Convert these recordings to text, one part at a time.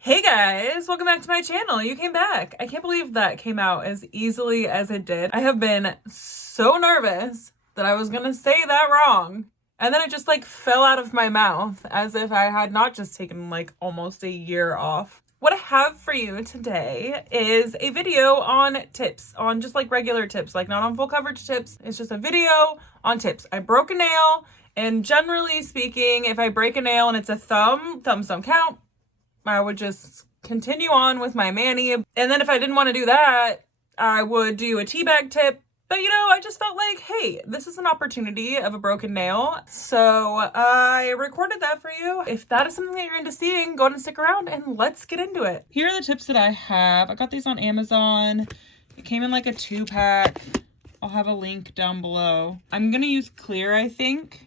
Hey guys, welcome back to my channel. You came back. I can't believe that came out as easily as it did. I have been so nervous that I was gonna say that wrong. And then it just like fell out of my mouth as if I had not just taken like almost a year off. What I have for you today is a video on tips, on just like regular tips, like not on full coverage tips. It's just a video on tips. I broke a nail, and generally speaking, if I break a nail and it's a thumb, thumbs don't count. I would just continue on with my mani. And then if I didn't want to do that, I would do a teabag tip. But you know, I just felt like, hey, this is an opportunity of a broken nail. So I recorded that for you. If that is something that you're into seeing, go ahead and stick around and let's get into it. Here are the tips that I have. I got these on Amazon. It came in like a 2-pack. I'll have a link down below. I'm gonna use clear, I think.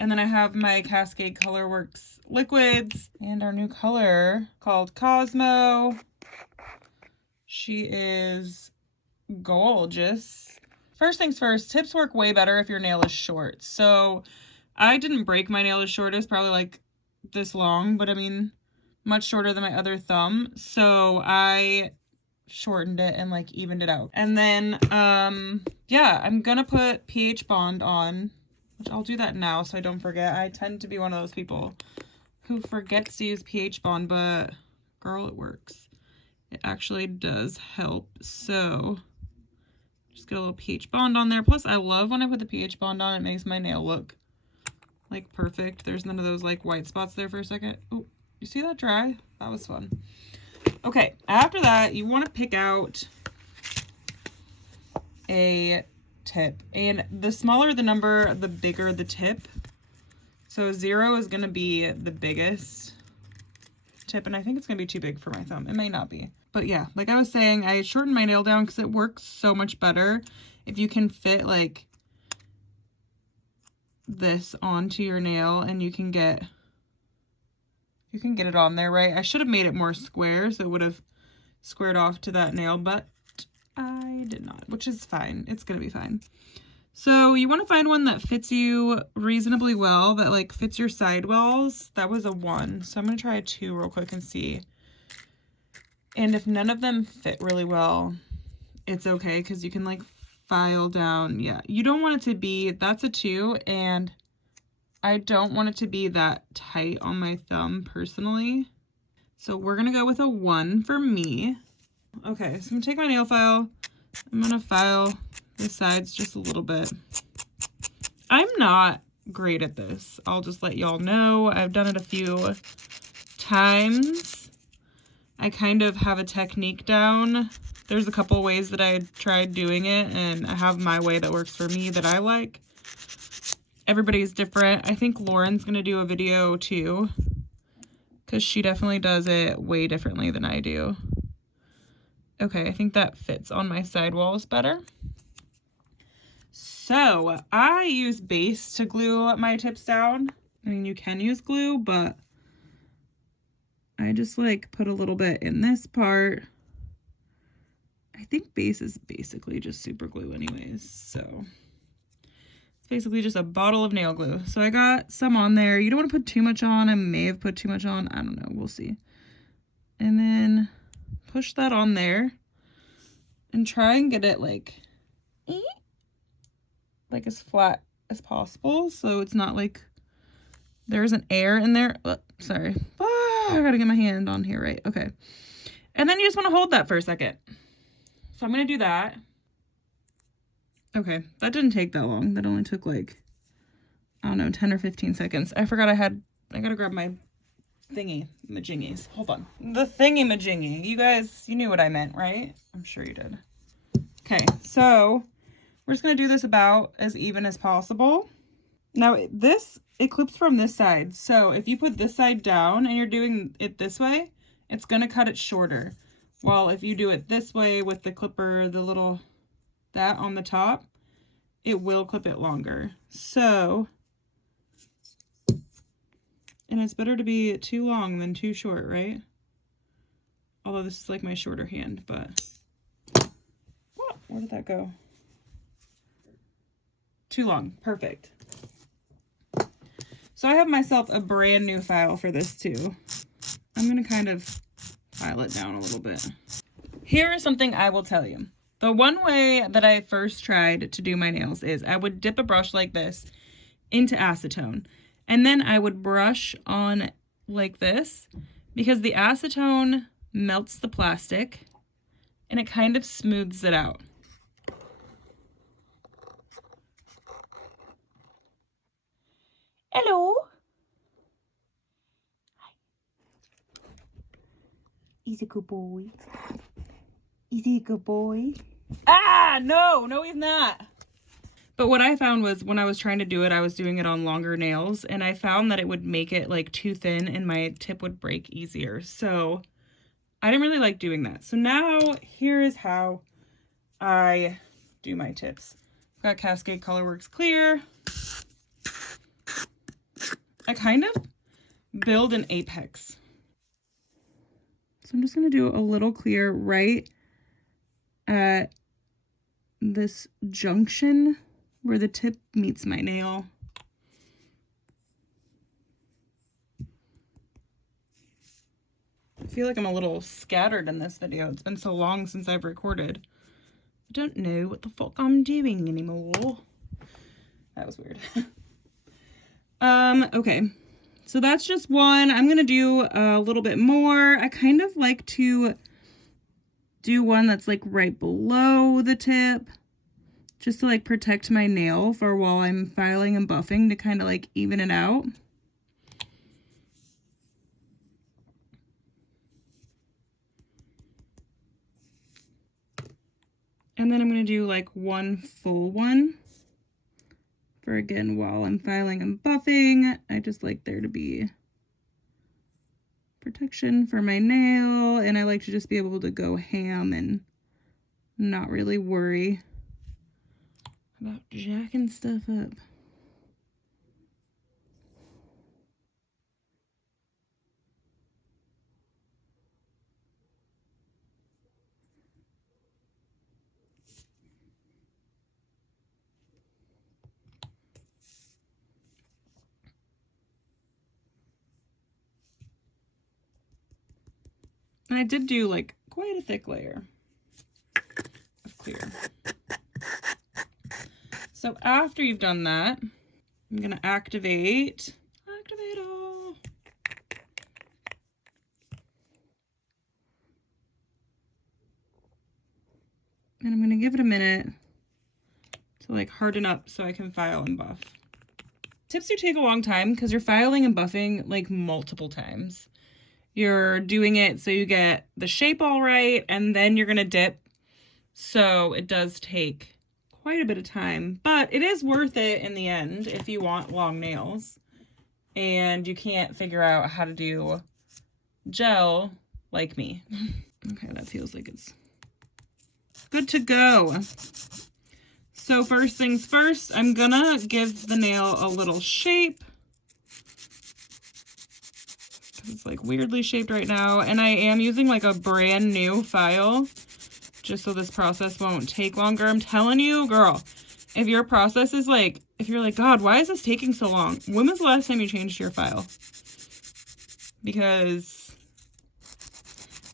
And then I have my Cascade Colorworks liquids and our new color called Cosmo. She is gorgeous. First things first, tips work way better if your nail is short. So I didn't break my nail as short. It's probably like this long, but I mean, much shorter than my other thumb. So I shortened it and like evened it out. And then, yeah, I'm gonna put pH bond on, which I'll do that now so I don't forget. I tend to be one of those people who forgets to use pH bond, but girl, it works. It actually does help. So just get a little pH bond on there. Plus, I love when I put the pH bond on, it makes my nail look like perfect. There's none of those like white spots there for a second. Oh, you see that dry? That was fun. Okay, after that, you want to pick out a tip, and the smaller the number, the bigger the tip. So 0 is going to be the biggest tip, and I think it's going to be too big for my thumb. It may not be, but yeah, like I was saying, I shortened my nail down because it works so much better if you can fit like this onto your nail and you can get it on there, right? I should have made it more square so it would have squared off to that nail, but I did not, which is fine. It's gonna be fine. So you want to find one that fits you reasonably well, that like fits your sidewalls. That was a 1, so I'm gonna try a 2 real quick and see. And if none of them fit really well, it's okay, because you can like file down. Yeah, you don't want it to be, that's a 2, and I don't want it to be that tight on my thumb personally. So we're gonna go with a 1 for me. Okay, so I'm gonna take my nail file. I'm gonna file the sides just a little bit. I'm not great at this. I'll just let y'all know. I've done it a few times. I kind of have a technique down. There's a couple ways that I tried doing it, and I have my way that works for me that I like. Everybody's different. I think Lauren's gonna do a video too, because she definitely does it way differently than I do. Okay, I think that fits on my sidewalls better. So I use base to glue my tips down. I mean, you can use glue, but I just like put a little bit in this part. I think base is basically just super glue anyways, so it's basically just a bottle of nail glue. So I got some on there. You don't want to put too much on. I may have put too much on. I don't know. We'll see. And then push that on there and try and get it like as flat as possible, so it's not like there isn't air in there. Oh, sorry. I gotta get my hand on here, right? Okay. And then you just want to hold that for a second. So I'm gonna do that. Okay, that didn't take that long. That only took like, I don't know, 10 or 15 seconds. I forgot I gotta grab my thingy-majingies. Hold on. The thingy-majingy. You guys, you knew what I meant, right? I'm sure you did. Okay, so we're just gonna do this about as even as possible. Now it clips from this side. So if you put this side down and you're doing it this way, it's gonna cut it shorter. While if you do it this way with the clipper, the little, that on the top, it will clip it longer. So, and it's better to be too long than too short, right? Although this is like my shorter hand, but, where did that go? Too long, perfect. So I have myself a brand new file for this too. I'm gonna kind of file it down a little bit. Here is something I will tell you. The one way that I first tried to do my nails is I would dip a brush like this into acetone, and then I would brush on like this because the acetone melts the plastic and it kind of smooths it out. Hello. He's a good boy. Is he a good boy? Ah, no, he's not. But what I found was when I was trying to do it, I was doing it on longer nails, and I found that it would make it like too thin and my tip would break easier. So I didn't really like doing that. So now here is how I do my tips. Got Cascade Colorworks Clear. I kind of build an apex. So I'm just going to do a little clear right at this junction where the tip meets my nail. I feel like I'm a little scattered in this video. It's been so long since I've recorded. I don't know what the fuck I'm doing anymore. That was weird. Okay. So that's just one. I'm going to do a little bit more. I kind of like to do one that's like right below the tip, just to like protect my nail for while I'm filing and buffing, to kind of like even it out. And then I'm going to do like one full one for, again, while I'm filing and buffing. I just like there to be protection for my nail, and I like to just be able to go ham and not really worry about jacking stuff up. And I did do like quite a thick layer of clear. So after you've done that, I'm gonna activate all. And I'm gonna give it a minute to like harden up so I can file and buff. Tips do take a long time because you're filing and buffing like multiple times. You're doing it so you get the shape all right, and then you're gonna dip. So it does take quite a bit of time, but it is worth it in the end if you want long nails and you can't figure out how to do gel like me. Okay, that feels like it's good to go. So first things first, I'm gonna give the nail a little shape. It's like weirdly shaped right now, and I am using like a brand new file just so this process won't take longer. I'm telling you, girl, if your process is like, if you're like, God, why is this taking so long? When was the last time you changed your file? Because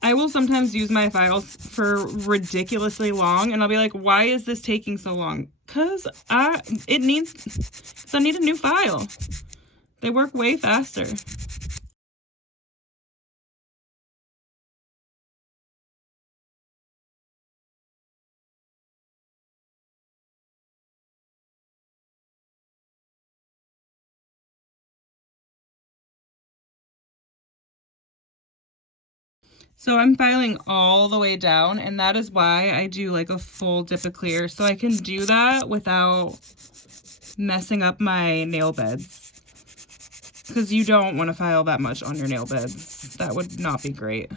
I will sometimes use my files for ridiculously long, and I'll be like, why is this taking so long? Because I need a new file. They work way faster. So I'm filing all the way down, and that is why I do like a full dip of clear, so I can do that without messing up my nail beds. Because you don't want to file that much on your nail beds. That would not be great.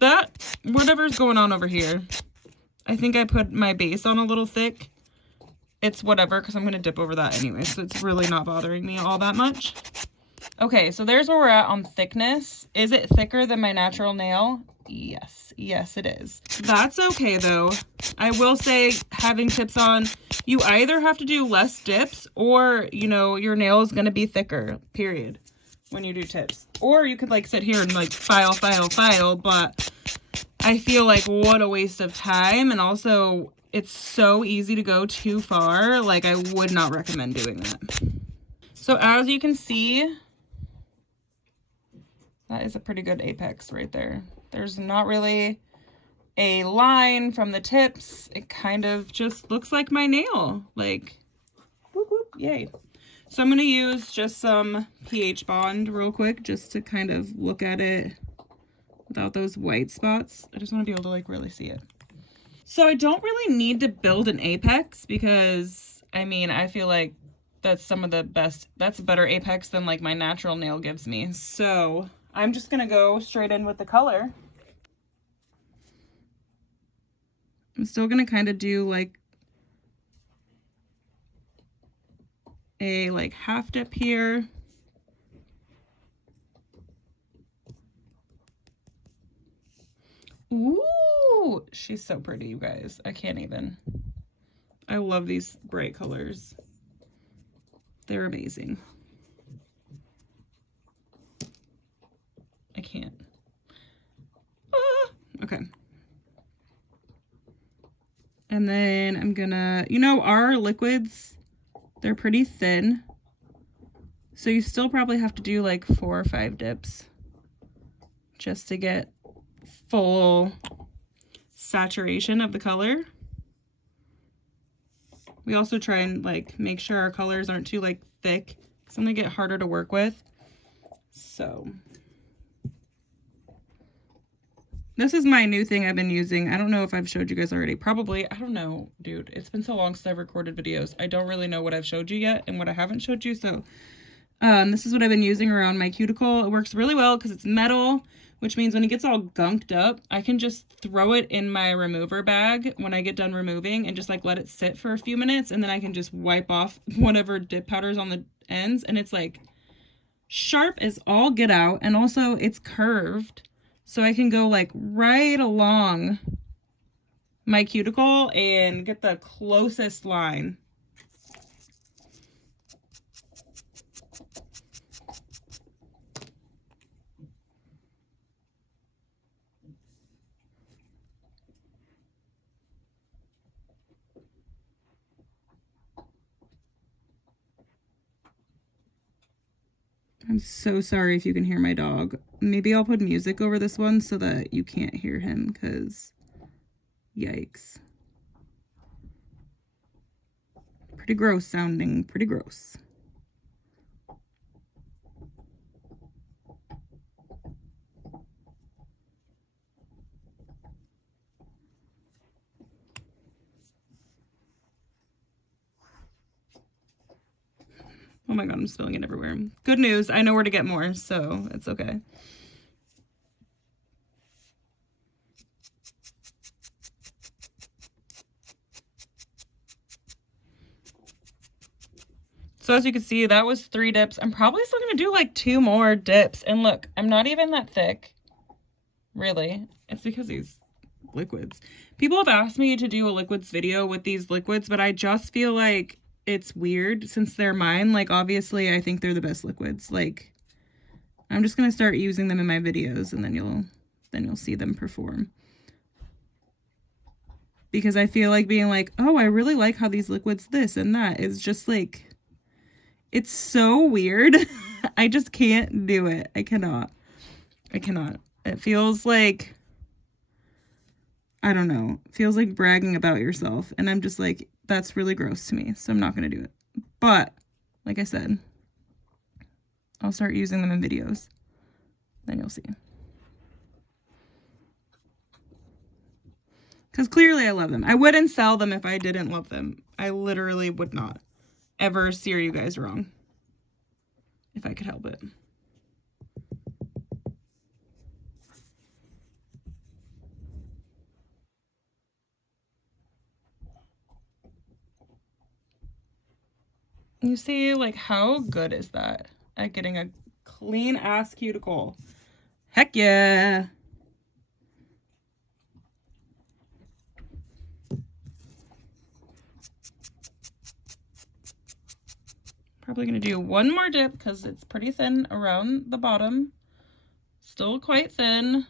That, whatever's going on over here, I think I put my base on a little thick. It's whatever, because I'm going to dip over that anyway, so it's really not bothering me all that much. Okay, so there's where we're at on thickness. Is it thicker than my natural nail? Yes, yes it is. That's okay though. I will say, having tips on, you either have to do less dips or, you know, your nail is going to be thicker, period, when you do tips. Or you could like sit here and like file, but I feel like what a waste of time. And also it's so easy to go too far. Like I would not recommend doing that. So as you can see, that is a pretty good apex right there. There's not really a line from the tips. It kind of just looks like my nail. Like, whoop, whoop, yay. So I'm going to use just some pH bond real quick just to kind of look at it without those white spots. I just want to be able to like really see it. So I don't really need to build an apex because, I mean, I feel like that's some of the best, that's a better apex than like my natural nail gives me. So I'm just going to go straight in with the color. I'm still going to kind of do like a like half dip here. Ooh, she's so pretty, you guys. I can't even. I love these bright colors. They're amazing. I can't. Ah, okay. And then I'm gonna, you know, our liquids, they're pretty thin. So you still probably have to do like 4 or 5 dips just to get full saturation of the color. We also try and like make sure our colors aren't too like thick because then they get harder to work with. So this is my new thing I've been using. I don't know if I've showed you guys already. Probably, I don't know, dude. It's been so long since I've recorded videos. I don't really know what I've showed you yet and what I haven't showed you. So this is what I've been using around my cuticle. It works really well because it's metal, which means when it gets all gunked up, I can just throw it in my remover bag when I get done removing and just like let it sit for a few minutes. And then I can just wipe off whatever dip powder's on the ends. And it's like sharp as all get out. And also it's curved. So I can go like right along my cuticle and get the closest line. I'm so sorry if you can hear my dog. Maybe I'll put music over this one so that you can't hear him, because yikes. Pretty gross sounding, pretty gross. Oh my god, I'm spilling it everywhere. Good news, I know where to get more, so it's okay. So as you can see, that was 3 dips. I'm probably still gonna do like 2 more dips. And look, I'm not even that thick, really. It's because these liquids. People have asked me to do a liquids video with these liquids, but I just feel like it's weird since they're mine. Like, obviously, I think they're the best liquids. Like, I'm just gonna start using them in my videos, and then you'll see them perform. Because I feel like being like, oh, I really like how these liquids this and that is just like, it's so weird. I just can't do it. I cannot. It feels like, I don't know, it feels like bragging about yourself. And I'm just like, that's really gross to me. So I'm not going to do it. But like I said, I'll start using them in videos. Then you'll see. Because clearly I love them. I wouldn't sell them if I didn't love them. I literally would not ever steer you guys wrong if I could help it. You see, like, how good is that at getting a clean ass cuticle? Heck yeah. Probably gonna do one more dip because it's pretty thin around the bottom. Still quite thin.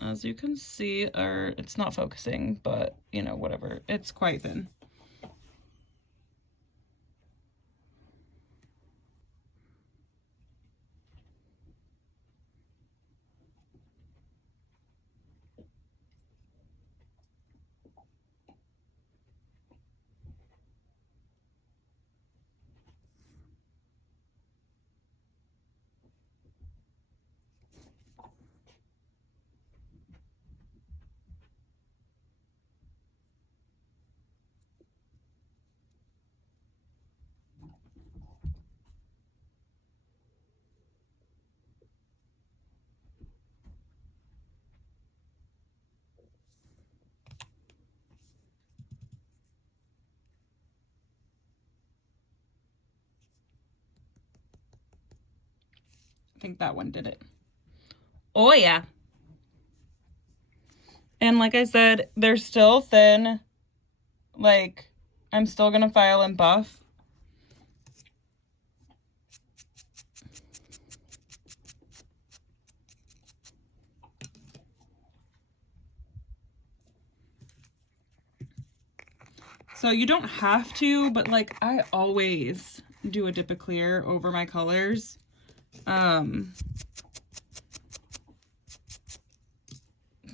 As you can see, or it's not focusing, but you know, whatever. It's quite thin. I think that one did it. Oh yeah. And like I said, they're still thin. Like, I'm still gonna file and buff. So you don't have to, but like I always do a dip of clear over my colors.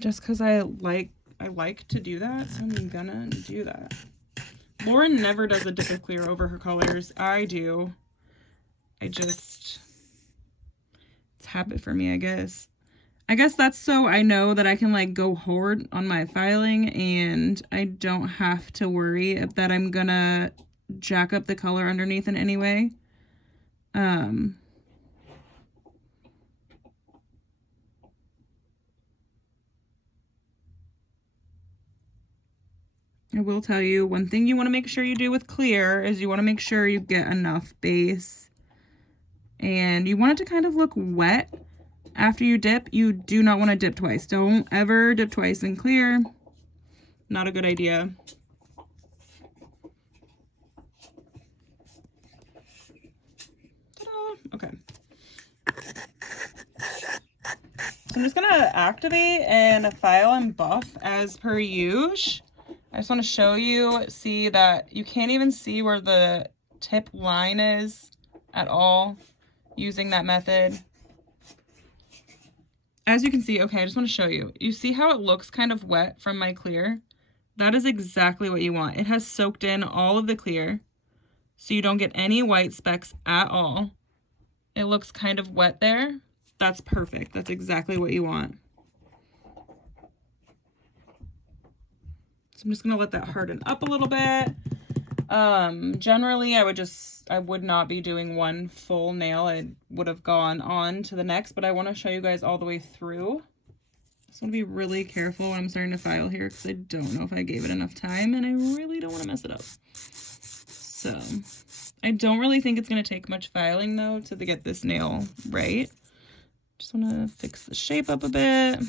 Just because I like to do that, so I'm gonna do that. Lauren never does a dip of clear over her colors. I do. It's habit for me, I guess. I guess that's so I know that I can like go hard on my filing and I don't have to worry that I'm gonna jack up the color underneath in any way. I will tell you, one thing you want to make sure you do with clear is you want to make sure you get enough base. And you want it to kind of look wet after you dip. You do not want to dip twice. Don't ever dip twice in clear. Not a good idea. Ta-da! Okay. So I'm just going to activate and file and buff as per usual. I just want to show you, see that you can't even see where the tip line is at all using that method. As you can see, okay, I just want to show you. You see how it looks kind of wet from my clear? That is exactly what you want. It has soaked in all of the clear, so you don't get any white specks at all. It looks kind of wet there. That's perfect. That's exactly what you want. So I'm just going to let that harden up a little bit. Generally, I would not be doing one full nail. I would have gone on to the next, but I want to show you guys all the way through. Just want to be really careful when I'm starting to file here because I don't know if I gave it enough time and I really don't want to mess it up. So I don't really think it's going to take much filing though to get this nail right. Just want to fix the shape up a bit.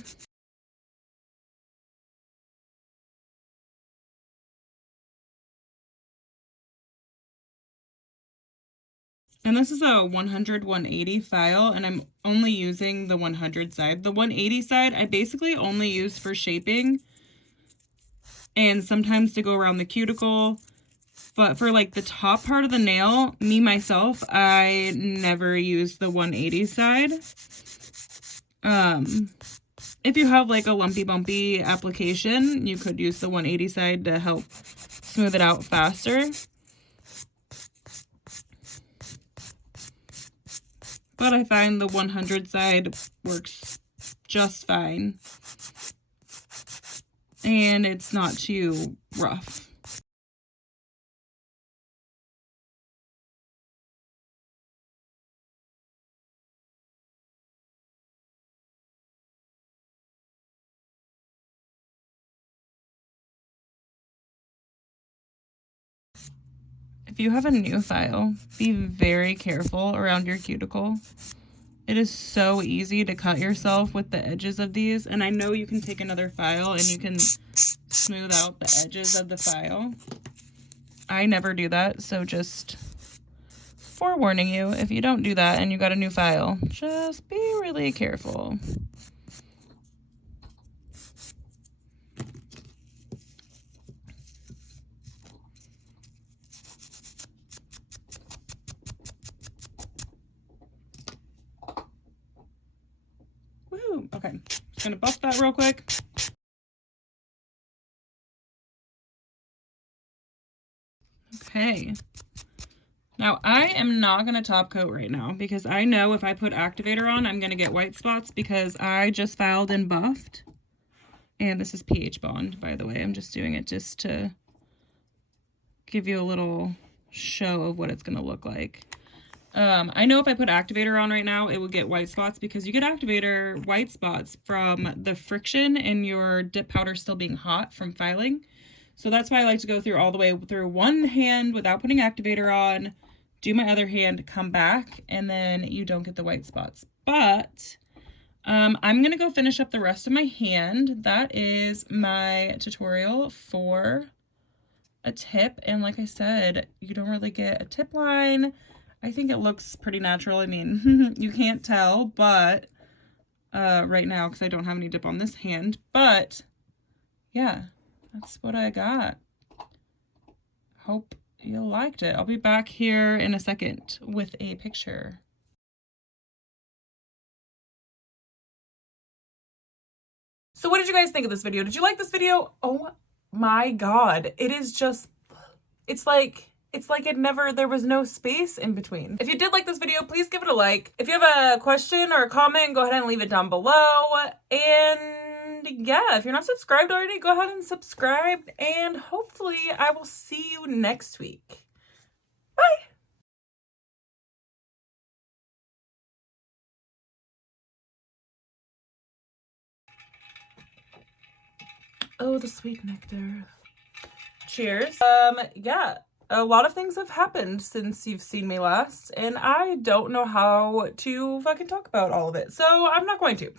And this is a 100/180 file, and I'm only using the 100 side. The 180 side, I basically only use for shaping and sometimes to go around the cuticle. But for like the top part of the nail, myself, I never use the 180 side. If you have like a lumpy bumpy application, you could use the 180 side to help smooth it out faster. But I find the 100 side works just fine. And it's not too rough. If you have a new file, be very careful around your cuticle. It is so easy to cut yourself with the edges of these, and I know you can take another file and you can smooth out the edges of the file. I never do that, so just forewarning you, if you don't do that and you got a new file, just be really careful. Woo! Okay, just gonna buff that real quick. Okay. Now, I am not going to top coat right now because I know if I put activator on, I'm going to get white spots because I just filed and buffed. And this is pH bond, by the way. I'm just doing it just to give you a little show of what it's going to look like. I know if I put activator on right now, it would get white spots because you get activator white spots from the friction in your dip powder still being hot from filing. So that's why I like to go through all the way through one hand without putting activator on, do my other hand, come back, and then you don't get the white spots. But I'm going to go finish up the rest of my hand. That is my tutorial for a tip. And like I said, you don't really get a tip line. I think it looks pretty natural. I mean, you can't tell, but right now, because I don't have any dip on this hand. But yeah, that's what I got. Hope you liked it. I'll be back here in a second with a picture. So what did you guys think of this video? Did you like this video? Oh my God. It is just, it's like there was no space in between. If you did like this video, please give it a like. If you have a question or a comment, go ahead and leave it down below. And yeah, if you're not subscribed already, go ahead and subscribe. And hopefully I will see you next week. Bye. Oh, the sweet nectar. Cheers. Yeah, a lot of things have happened since you've seen me last, and I don't know how to fucking talk about all of it, so I'm not going to.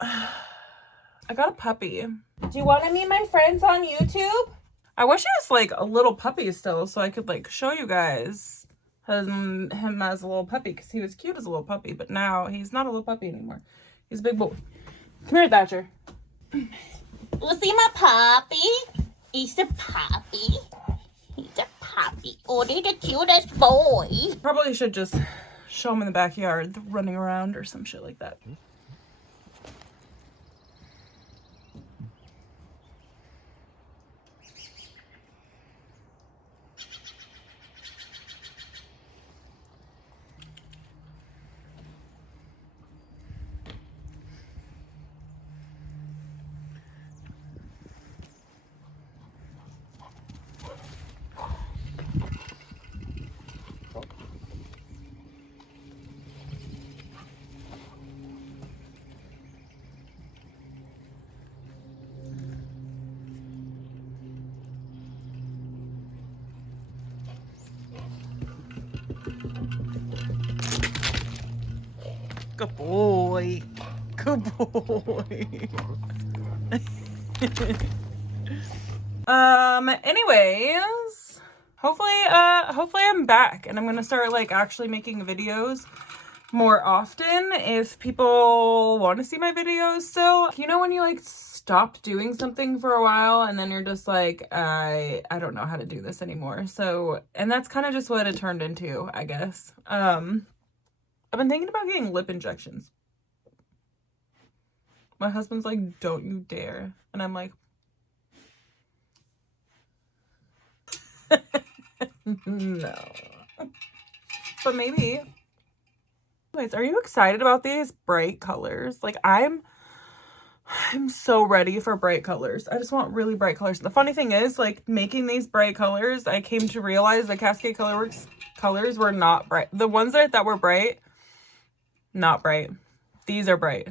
I got a puppy. Do you want to meet my friends on YouTube? I wish he was like a little puppy still, so I could like show you guys him as a little puppy, because he was cute as a little puppy, but now he's not a little puppy anymore. He's a big boy. Come here, Thatcher. You see my puppy? He's a puppy. He's a puppy. Oh, they're the cutest boy. Probably should just show him in the backyard running around or some shit like that. Good boy. Good boy. Anyways, hopefully I'm back and I'm gonna start like actually making videos more often if people want to see my videos still. You know when you like stop doing something for a while and then you're just like, I don't know how to do this anymore. So, and that's kind of just what it turned into, I guess. I've been thinking about getting lip injections. My husband's like, don't you dare. And I'm like, no. But maybe. Anyways, are you excited about these bright colors? Like I'm so ready for bright colors. I just want really bright colors. The funny thing is, like, making these bright colors, I came to realize the Cascade Colorworks colors were not bright. The ones that were bright, not bright. These are bright.